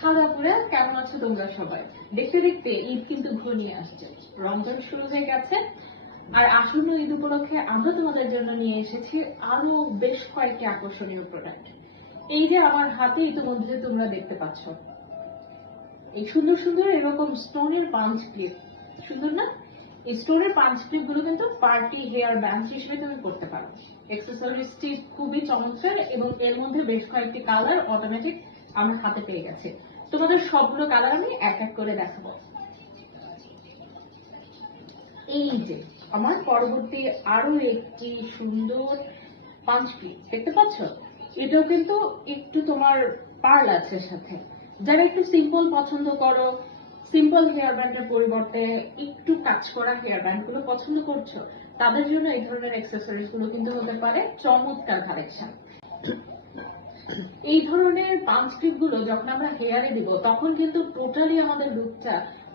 খাওয়া পুরা কেমন আছো তোমরা সবাই? দেখতে দেখতে ঈদ কিন্তু ঘনিয়ে আসছে, রমজান শুরু হয়ে গেছে। আর আসন্ন ঈদ উপলক্ষে আমরা তোমাদের জন্য নিয়ে এসেছি আরো বেশ কয়েকটি আকর্ষণীয় প্রোডাক্ট। এই যে আমার হাতে ইতিমধ্যে তোমরা দেখতে পাচ্ছ, এই সুন্দর সুন্দর এরকম স্টোনের পাঞ্চ ক্লিপ, সুন্দর না? এই স্টোনের পাঞ্চ ক্লিপ গুলো কিন্তু পার্টি হেয়ার ব্যান্ড হিসেবে তুমি করতে পারো। এক্সেসরিজটি খুবই চমৎকার এবং এর মধ্যে বেশ কয়েকটি কালার অটোমেটিক আমার হাতে পেয়ে গেছে। তোমাদের সবগুলো কালার আমি এক এক করে দেখাবো। এই যে আমার পরবর্তী আরো একটি সুন্দর পাঞ্চ ক্লিপ দেখতে পাচ্ছ, এটাও কিন্তু একটু তোমার পার্ল আছে সাথে। যারা একটু সিম্পল পছন্দ করো, সিম্পল হেয়ার ব্যান্ডের পরিবর্তে একটু কাজ করা হেয়ার ব্যান্ড গুলো পছন্দ করছো, তাদের জন্য এই ধরনের অ্যাক্সেসরিজ গুলো কিন্তু হতে পারে চমৎকার কালেকশন। এই ধরনের পাঞ্চ ক্লিপ গুলো যখন আমরা হেয়ারে দিব তখন কিন্তু টোটালি আমাদের লুকটা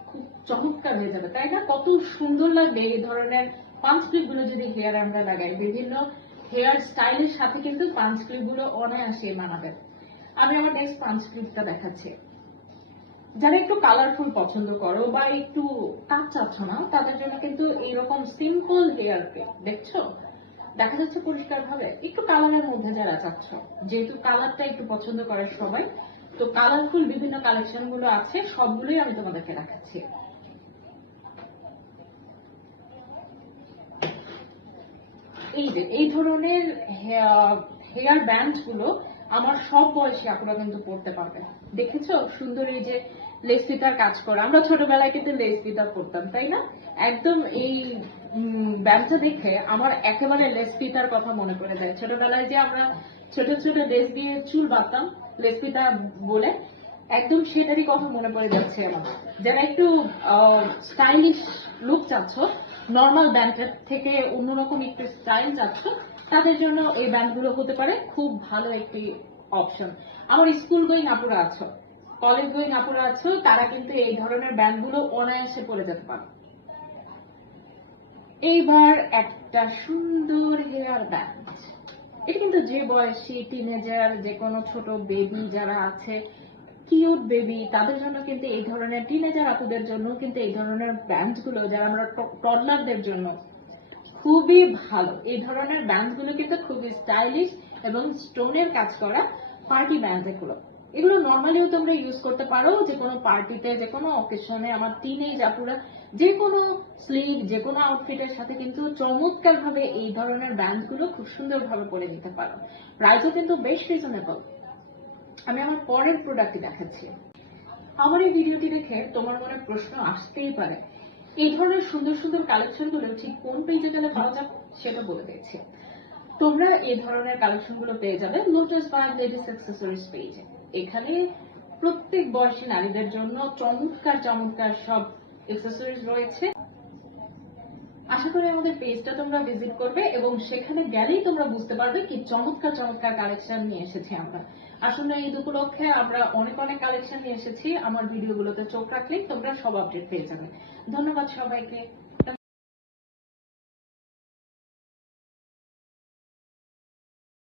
খুব চমৎকার হয়ে যাবে, তাই না? কত সুন্দর লাগবে এই ধরনের পাঞ্চ ক্লিপ গুলো যদি হেয়ারে আমরা লাগাই। বিভিন্ন হেয়ার স্টাইলের সাথে কিন্তু পাঞ্চ ক্লিপ গুলো অনায়াসে মানাবে। আমি আমার নেক্সট পাঞ্চ ক্লিপটা দেখাচ্ছি। যারা একটু কালারফুল পছন্দ করো বা একটু কাজ চাচ্ছ না, তাদের জন্য কিন্তু এইরকম সিম্পল হেয়ার ক্লিপ দেখছো, দেখা যাচ্ছে পরিষ্কার ভাবে। একটু কালারের মধ্যে যারা চাচ্ছ, যেহেতু কালারটা একটু পছন্দ করে সবাই, তো কালারফুল বিভিন্ন কালেকশন গুলো আছে, সবগুলোই আমি তোমাদেরকে দেখাচ্ছি। এই যে এই ধরনের হেয়ার ব্যান্ড গুলো আমার সব বয়সী আপুরা কিন্তু পড়তে পারবে। দেখেছো সুন্দর এই যে লেস ফিতার কাজ করা, আমরা ছোটবেলায় কিন্তু লেস ফিতা পড়তাম, তাই না? একদম এই ব্যান্ডটা দেখে আমার একেবারে লেস ফিতার কথা মনে পড়ে যায়। ছোটবেলায় যে আমরা ছোট ছোট লেস দিয়ে চুল বাঁধতাম লেস ফিতা বলে, একদম সেটারই কথা মনে পড়ে যাচ্ছে আমার। যারা একটু স্টাইলিশ লুক চাচ্ছ, নর্মাল ব্যান্ডের থেকে অন্যরকম একটু স্টাইল চাচ্ছ, তাদের জন্য এই ব্যান্ডগুলো হতে পারে খুব ভালো একটি অপশন। আমার স্কুল গোয়িং আপুরা আছো, কলেজ গোয়িং আপুরা আছো, তারা কিন্তু এই ধরনের ব্যান্ডগুলো অনায়াসে পরে যেতে পারে। এইবার একটা সুন্দর হেয়ার ব্যান্ড, এটা কিন্তু যে বয়সী টিনেজার, যে কোনো ছোট বেবি যারা আছে, কিউট বেবি, তাদের জন্য কিন্তু এই ধরনের, টিনেজার আপুদের জন্য কিন্তু এই ধরনের ব্যান্ড গুলো, যারা আমরা টডলারদের জন্য খুবই ভালো। এই ধরনের ব্যান্ড গুলো কিন্তু খুবই স্টাইলিশ এবং স্টোনের কাজ করা পার্টি ব্যান্ড এগুলো। এগুলো নর্মালিও তোমরা ইউজ করতে পারো যে কোনো পার্টিতে, যে কোনো অকেশনে। আমার টিনেজ আপুরা যে কোনো স্লিভ, যে কোনো আউটফিটের সাথে কিন্তু চমৎকার ভাবে এই ধরনের ব্যান্ড গুলো খুব সুন্দর ভাবে পরে নিতে পারো। প্রাইসও কিন্তু বেশ রিজনেবল। আমি আমার পরের প্রোডাক্টটি দেখাচ্ছি। আমার এই ভিডিওটি দেখে তোমার মনে প্রশ্ন আসতেই পারে, এই ধরনের সুন্দর সুন্দর কালেকশন গুলো ঠিক কোন পেজে গেলে পাওয়া যাবে, সেটা বলে দিয়েছি। তোমরা এই ধরনের কালেকশন গুলো পেয়ে যাবে লোটাস বাই লেডিস অ্যাক্সেসরিজ পেজে। এখানে প্রত্যেক বয়সী নারীদের জন্য চমৎকার চমৎকার সব অ্যাক্সেসরিজ রয়েছে। আশা করি আমাদের পেজটা তোমরা ভিজিট করবে এবং সেখানে গেলেই তোমরা বুঝতে পারবে কি চমৎকার চমৎকার কালেকশন নিয়ে এসেছি আমরা। আসলে ঈদ উপলক্ষে আমরা অনেক অনেক কালেকশন নিয়ে এসেছি। আমার ভিডিওগুলোতে চোখ রাখলেই তোমরা সব আপডেট পেয়ে যাবে। ধন্যবাদ সবাইকে।